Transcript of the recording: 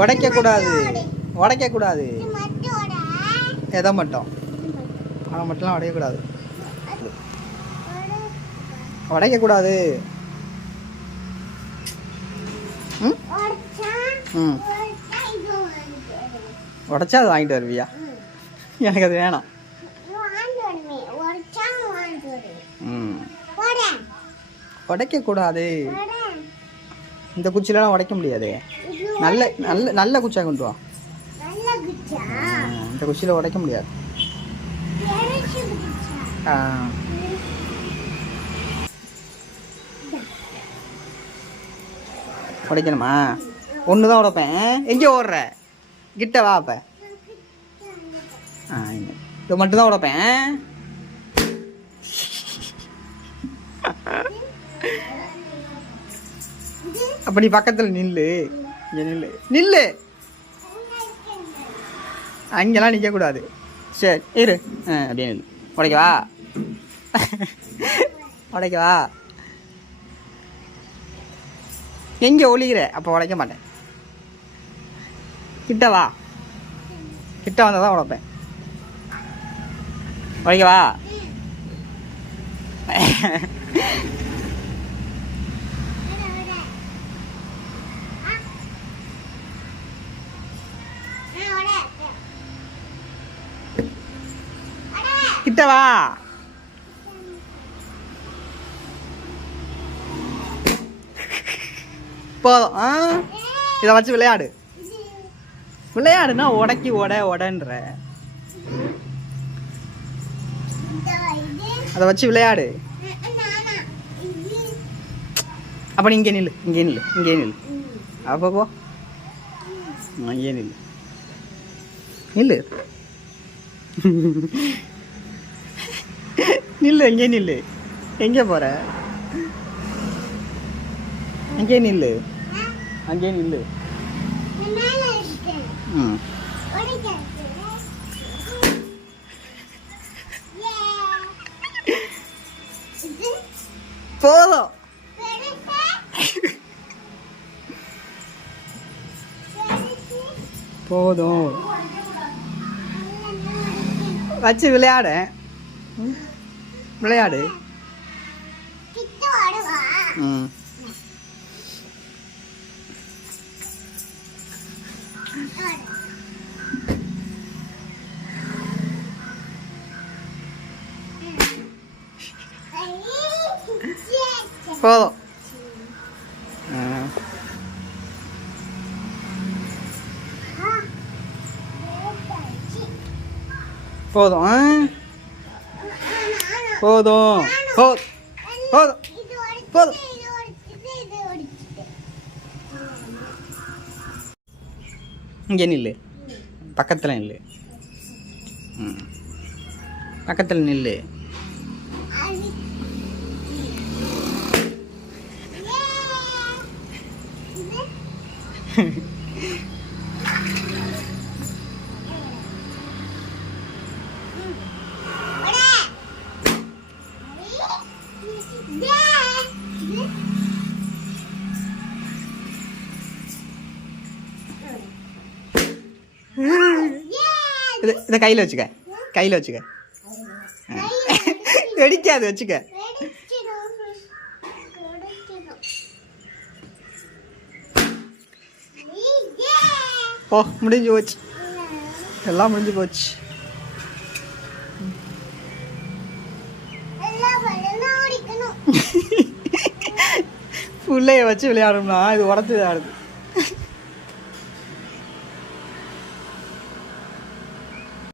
உடைக்கக்கூடாது, உடைக்கக்கூடாது. எதை மட்டும்? அதை மட்டும்லாம் உடைக்கக்கூடாது, உடைக்கக்கூடாது. உடைச்சா அது வாங்கிட்டு வருவியா? எனக்கு அது வேணாம். உடைக்கக்கூடாது. இந்த குச்சிலாம் உடைக்க முடியாது. நல்ல நல்ல நல்ல குச்சியாக கொண்டு வா. இந்த குச்சியில் உடைக்க முடியாது. உடைக்கணுமா? ஒன்று தான் உடைப்பேன். எங்கே ஓடுற? கிட்ட வா. அப்போ இது மட்டும் தான் உடைப்பேன். அப்ப நீ பக்கத்தில் நில்லு. இங்கே நில்லு, நில்லு. அங்கெல்லாம் நிற்கக்கூடாது. சரி இரு. அப்படியே நில்லு. உடைக்கவா? உடைக்கவா? எங்கே ஒளிகிற? அப்போ உடைக்க மாட்டேன். கிட்ட வா. கிட்ட வந்தால் தான் உடைப்பேன். உடைக்கவா? கிட்ட வா. போதும். இதை வச்சு விளையாடு. விளையாடுனா உடைக்கி உடன்ற. அதை வச்சு விளையாடு. அப்ப நீ இங்கே நில்லு, இங்கே நில்லு, இங்கே நில்லு. அப்போ போ. இங்கே நில்லு, நில்லு. நில்லு, எங்கே நில்லு. எங்கே போற? அங்கே நில்லு, அங்கே நில்லு. போதும். போதும். வச்சு விளையாடு. விளையாடு. போதும். போதும். போதும். போதும். போதும். இங்கே நில்லு. பக்கத்தில் நில்லு. பக்கத்தில் நில்லு. இதை கையில் வச்சுக்க, கையில் வச்சுக்க. வெடிக்காது, வச்சுக்க. ஓ முடிஞ்சு போச்சு, எல்லாம் முடிஞ்சு போச்சு. பிள்ளைய வச்சு விளையாடணும்னா இது உடச்சு விளையாடுது.